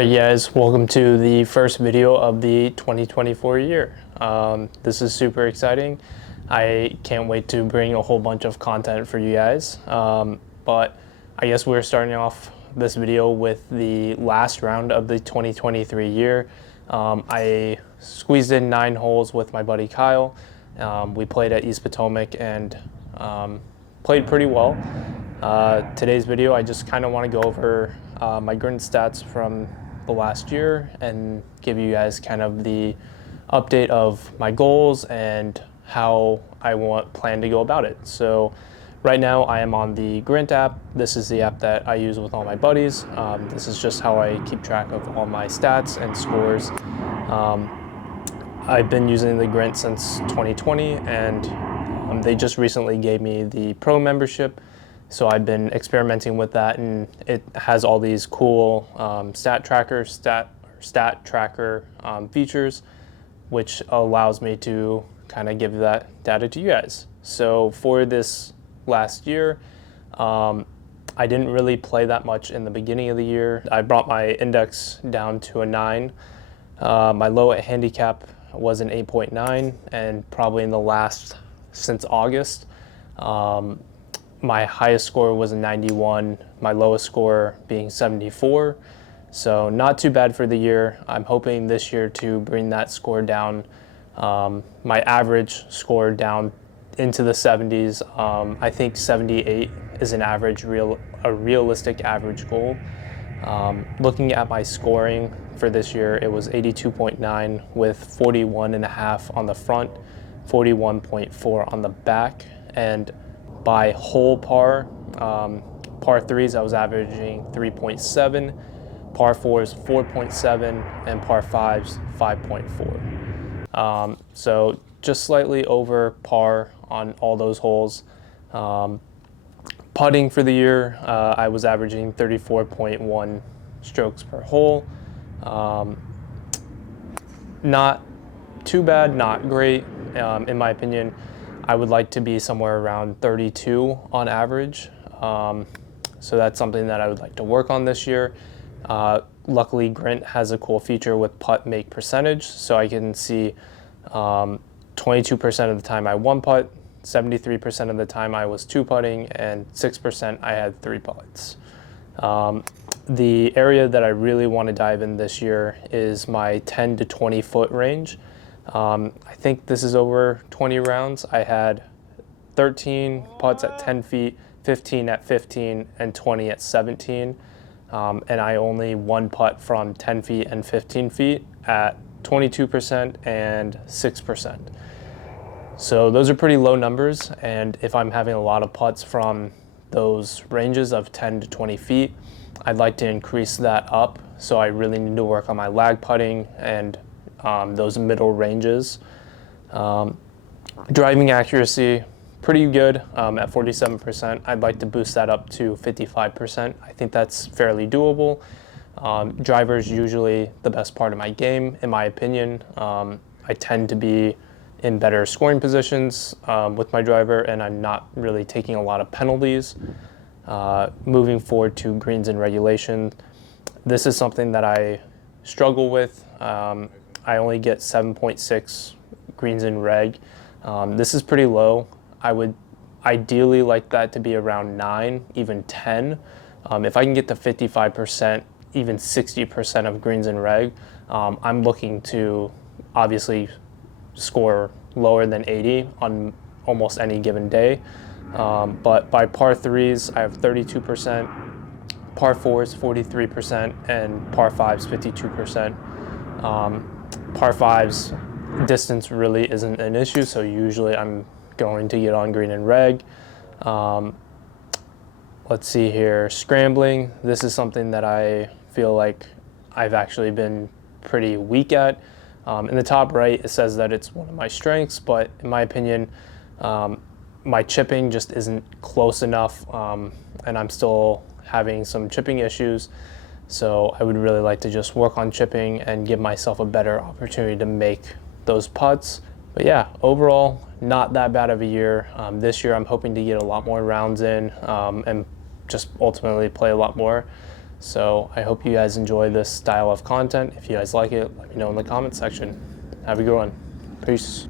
Hey guys, welcome to the first video of the 2024 year. This is super exciting. I can't wait to bring a whole bunch of content for you guys. But I guess we're starting off this video with the last round of the 2023 year. I squeezed in 9 holes with my buddy Kyle. We played at East Potomac and played pretty well. Today's video, I just kind of want to go over my Grin stats from the last year and give you guys kind of the update of my goals and how I plan to go about it. So right now I am on the Grint app. This is the app that I use with all my buddies. This is just how I keep track of all my stats and scores. I've been using the Grint since 2020 and they just recently gave me the pro membership. So I've been experimenting with that, and it has all these cool stat tracker features, which allows me to kind of give that data to you guys. So for this last year, I didn't really play that much in the beginning of the year. I brought my index down to a 9. My low at handicap was an 8.9, and probably in the last since August. My highest score was a 91, my lowest score being 74. So not too bad for the year. I'm hoping this year to bring that score down, my average score down into the 70s. I think 78 is a realistic average goal. Looking at my scoring for this year, it was 82.9 with 41.5 on the front, 41.4 on the back, and by hole par 3s, I was averaging 3.7, par 4s 4.7, and par 5s 5.4. So just slightly over par on all those holes. Putting for the year, I was averaging 34.1 strokes per hole. Not too bad, not great, in my opinion. I would like to be somewhere around 32 on average. So that's something that I would like to work on this year. Luckily, Grint has a cool feature with putt make percentage. So I can see 22% of the time I one putt, 73% of the time I was 2 putting, and 6% I had 3 putts. The area that I really want to dive in this year is my 10 to 20 foot range. I think this is over 20 rounds. I had 13 putts at 10 feet, 15 at 15, and 20 at 17. And I only one putt from 10 feet and 15 feet at 22% and 6%. So those are pretty low numbers. And if I'm having a lot of putts from those ranges of 10 to 20 feet, I'd like to increase that up. So I really need to work on my lag putting and those middle ranges. Driving accuracy, pretty good at 47%. I'd like to boost that up to 55%. I think that's fairly doable. Driver is usually the best part of my game, in my opinion. I tend to be in better scoring positions with my driver, and I'm not really taking a lot of penalties. Moving forward to greens and regulation, this is something that I struggle with. I only get 7.6 greens in reg. This is pretty low. I would ideally like that to be around 9, even 10. If I can get to 55%, even 60% of greens in reg, I'm looking to obviously score lower than 80 on almost any given day. But by par 3s, I have 32%, par 4s 43%, and par 5s 52%. Par 5s, distance really isn't an issue, so usually I'm going to get on green and reg. Let's see here, scrambling. This is something that I feel like I've actually been pretty weak at. In the top right, it says that it's one of my strengths, but in my opinion, my chipping just isn't close enough, and I'm still having some chipping issues. So I would really like to just work on chipping and give myself a better opportunity to make those putts. But yeah, overall, not that bad of a year. This year I'm hoping to get a lot more rounds in and just ultimately play a lot more. So I hope you guys enjoy this style of content. If you guys like it, let me know in the comment section. Have a good one. Peace.